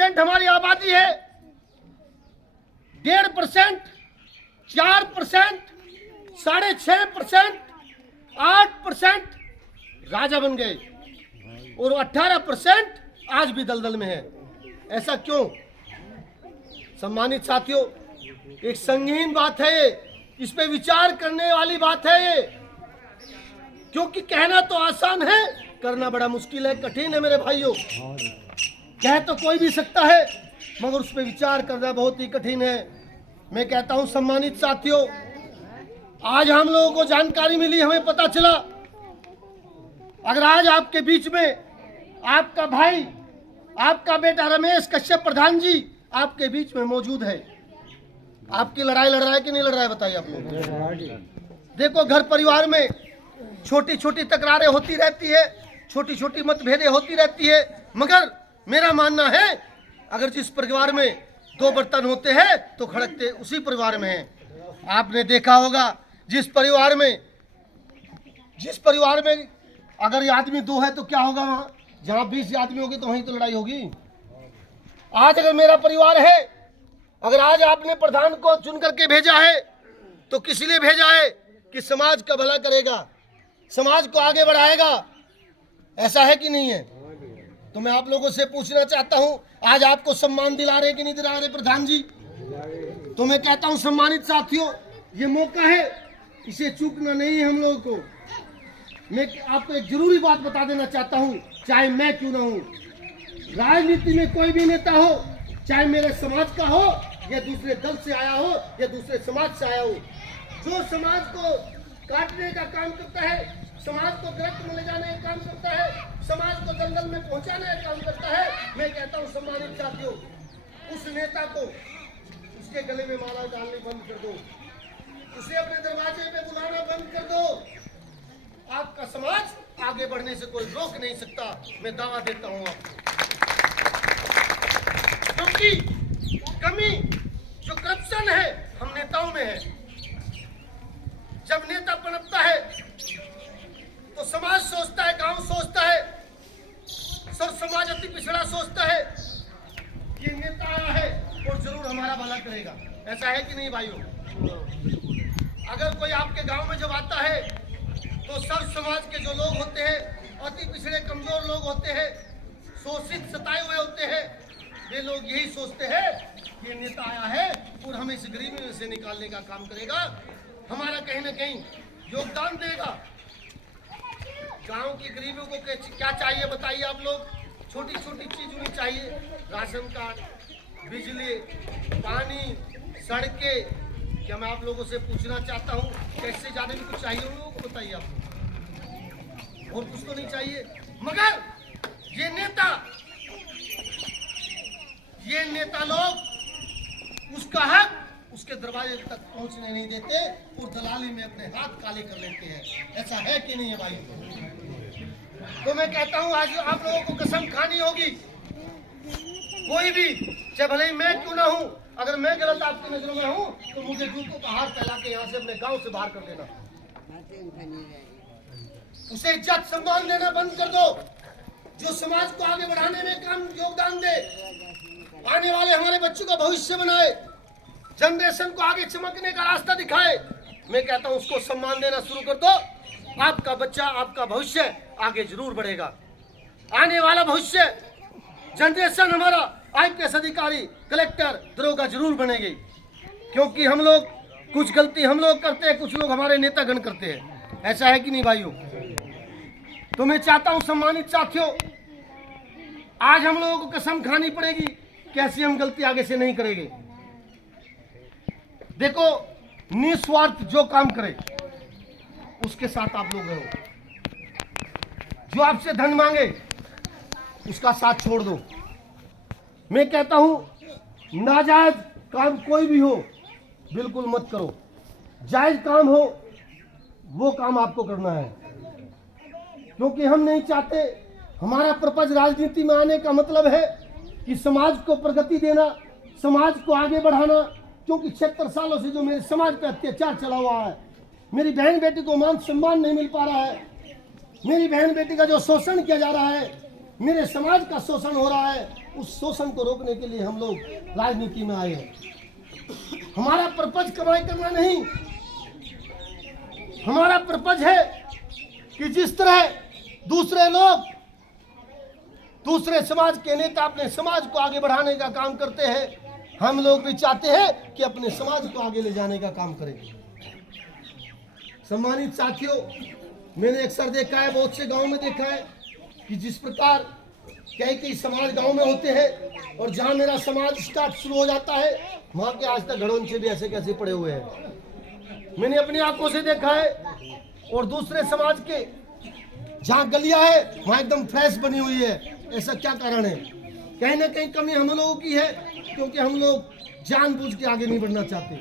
4% हमारी आबादी है, 1.5%, 4%, 6.5%, 8% राजा बन गए और 18% आज भी दलदल में है। ऐसा क्यों? सम्मानित साथियों, एक संगीन बात है ये, इस पे विचार करने वाली बात है ये, क्योंकि कहना तो आसान है, करना बड़ा मुश्किल है, कठिन है मेरे भाइयों। कह तो कोई भी सकता है, मगर उस पर विचार करना बहुत ही कठिन है। मैं कहता हूं सम्मानित साथियों, आज हम लोगों को जानकारी मिली, हमें पता चला, अगर आज आपके बीच में आपका भाई, आपका बेटा रमेश कश्यप प्रधान जी आपके बीच में मौजूद है, आपकी लड़ाई लड़ रहा है कि नहीं लड़ रहा है? बताइए आप लोग। देखो, घर परिवार में छोटी छोटी तकरारें होती रहती है, छोटी छोटी मतभेदें होती रहती है, मगर मेरा मानना है अगर जिस परिवार में 2 बर्तन होते हैं तो खड़कते उसी परिवार में हैं। आपने देखा होगा जिस परिवार में अगर ये आदमी 2 है तो क्या होगा, वहां जहां 20 आदमी होगी तो वहीं तो लड़ाई होगी। आज अगर मेरा परिवार है, अगर आज आपने प्रधान को चुन करके भेजा है तो किस लिए भेजा है? कि समाज का भला करेगा, समाज को आगे बढ़ाएगा। ऐसा है कि नहीं है? तो मैं आप लोगों से पूछना चाहता हूं, आज आपको सम्मान दिला रहे कि नहीं दिला रहे प्रधान जी? तो मैं कहता हूं सम्मानित साथियों, ये मौका है, इसे चूकना नहीं है हम लोगों को। मैं आपको एक जरूरी बात बता देना चाहता हूं, चाहे मैं क्यों ना हूं, राजनीति में कोई भी नेता हो, चाहे मेरे समाज का हो या दूसरे दल से आया हो या दूसरे समाज से आया हो, जो समाज को काटने का काम करता है, समाज को गिरफ्त में ले जाने का काम करता है, समाज को दलदल में पहुंचाने का काम करता है, मैं कहता हूं सम्मानित साथियों, उस नेता को उसके गले में माला डालनी बंद कर दो, उसे अपने दरवाजे पे बुलाना बंद कर दो। आपका समाज आगे बढ़ने से कोई रोक नहीं सकता, मैं दावा देता हूं आपको। क्योंकि कमी जो करप्शन है हम नेताओं में है। जब नेता पनपता है तो समाज सोचता है, गांव सोचता है, सब समाज अति पिछड़ा सोचता है, ये नेता आया है और जरूर हमारा भला करेगा। ऐसा है कि नहीं भाइयों? अगर कोई आपके गांव में जब आता है तो सर्व समाज के जो लोग होते हैं, अति पिछड़े कमजोर लोग होते हैं, शोषित सताए हुए होते हैं, वे लोग यही सोचते हैं ये नेता आया है और हमें इस गरीबी में से निकालने का काम करेगा, हमारा कहीं ना कहीं योगदान देगा। गांव की गरीबों को क्या चाहिए बताइए आप लोग? छोटी छोटी चीज होनी चाहिए, राशन कार्ड, बिजली, पानी, सड़कें। क्या मैं आप लोगों से पूछना चाहता हूँ, कैसे ज्यादा भी कुछ चाहिए उन लोगों को बताइए आप लोग, और कुछ तो नहीं चाहिए। मगर ये नेता लोग उसका हक उसके दरवाजे तक पहुंचने नहीं देते और दलाली में अपने हाथ काले कर लेते हैं। ऐसा है कि नहीं है भाई? तो मैं कहता हूं आज आप लोगों को कसम खानी होगी, कोई भी, चाहे भले ही मैं क्यों ना हूं, अगर मैं गलत आपकी नजरों में हूं तो मुझे जूतों का हार फैला के यहाँ से अपने गांव से बाहर कर देना। उसे इज्जत सम्मान देना बंद कर दो, जो समाज को आगे बढ़ाने में काम योगदान दे, आने वाले हमारे बच्चों का भविष्य बनाए, जनरेशन को आगे चमकने का रास्ता दिखाए। मैं कहता हूं उसको सम्मान देना शुरू कर दो, आपका बच्चा, आपका भविष्य आगे जरूर बढ़ेगा। आने वाला भविष्य जनरेशन हमारा IPS अधिकारी, कलेक्टर, दरोगा जरूर बनेगी, क्योंकि हम लोग कुछ गलती हम लोग करते हैं, कुछ लोग हमारे नेतागण करते हैं। ऐसा है कि नहीं भाइयों? तो मैं चाहता हूं सम्मानित साथियों, आज हम लोगों को कसम खानी पड़ेगी कैसी हम गलती आगे से नहीं करेंगे। देखो, निस्वार्थ जो काम करे उसके साथ आप लोग रहो, जो आपसे धन मांगे उसका साथ छोड़ दो। मैं कहता हूं नाजायज काम कोई भी हो बिल्कुल मत करो, जायज काम हो वो काम आपको करना है, क्योंकि हम नहीं चाहते, हमारा पर्पज राजनीति में आने का मतलब है कि समाज को प्रगति देना, समाज को आगे बढ़ाना। क्योंकि 76 सालों से जो मेरे समाज पे अत्याचार चला हुआ है, मेरी बहन बेटी को मान सम्मान नहीं मिल पा रहा है, मेरी बहन बेटी का जो शोषण किया जा रहा है, मेरे समाज का शोषण हो रहा है, उस शोषण को रोकने के लिए हम लोग राजनीति में आए हैं। हमारा पर्पज कमाई करना नहीं, हमारा पर्पज है कि जिस तरह दूसरे लोग, दूसरे समाज के नेता अपने समाज को आगे बढ़ाने का काम करते हैं, हम लोग भी चाहते हैं कि अपने समाज को आगे ले जाने का काम करें। सम्मानित साथियों, मैंने अक्सर देखा है, बहुत से गांव में देखा है कि जिस प्रकार कई समाज गांव में होते हैं और जहां मेरा समाज स्टार्ट शुरू हो जाता है, वहां के आज तक घड़ोंचे भी ऐसे कैसे पड़े हुए हैं। मैंने अपनी आंखों से देखा है। और दूसरे समाज के जहां गलियां है वहां एकदम फ्रेश बनी हुई है। ऐसा क्या कारण है? कहीं ना कहीं कमी हम लोगों की है, क्योंकि हम लोग जानबूझ के आगे नहीं बढ़ना चाहते।